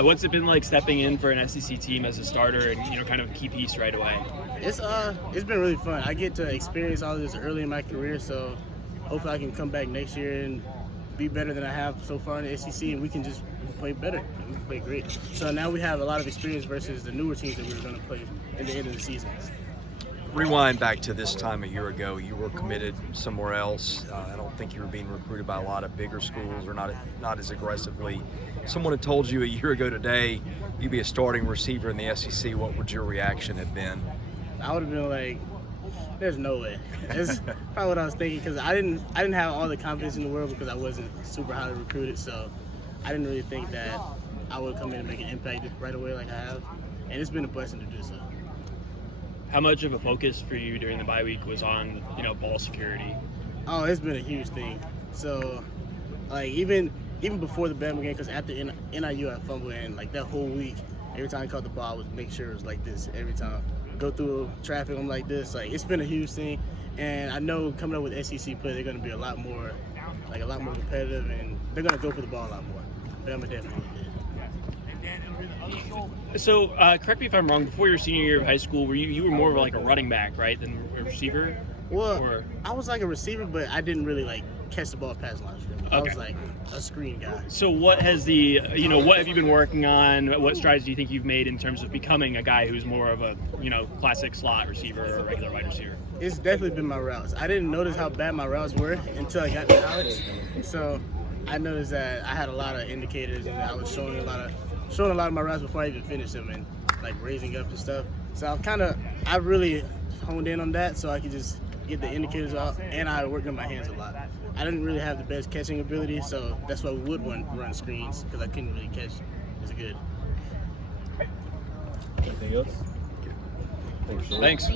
What's it been like stepping in for an SEC team as a starter and kind of a key piece right away? It's been really fun. I get to experience all of this early in my career, so hopefully I can come back next year and be better than I have so far in the SEC, and we can play better. We can play great. So now we have a lot of experience versus the newer teams that we were going to play at the end of the season. Rewind back to this time a year ago. You were committed somewhere else. I don't think you were being recruited by a lot of bigger schools, or not as aggressively. Someone had told you a year ago today you'd be a starting receiver in the SEC. What would your reaction have been? I would have been like, "There's no way." That's probably what I was thinking, because I didn't have all the confidence in the world because I wasn't super highly recruited. So I didn't really think that I would come in and make an impact right away like I have, and it's been a blessing to do so. How much of a focus for you during the bye week was on ball security? Oh, it's been a huge thing. So like even before the Bama game, because after NIU I fumbled, and like that whole week, every time I caught the ball, I would make sure it was like this every time. Go through traffic, I'm like this. Like, it's been a huge thing, and I know coming up with SEC play, they're going to be a lot more competitive, and they're going to go for the ball a lot more. Bama definitely did. So, correct me if I'm wrong. Before your senior year of high school, you were more of like a running back, right, than a receiver? Well, I was like a receiver, but I didn't really like catch the ball past the line of scrimmage. I was like a screen guy. So what has what have you been working on? What strides do you think you've made in terms of becoming a guy who's more of a, classic slot receiver or regular wide receiver? It's definitely been my routes. I didn't notice how bad my routes were until I got to college. So I noticed that I had a lot of indicators, and I was showing a lot of my routes before I even finished them, and like raising up and stuff. So I really honed in on that so I could just get the indicators out, and I worked on my hands a lot. I didn't really have the best catching ability, so that's why we would run screens, because I couldn't really catch as good. Anything else? Thanks.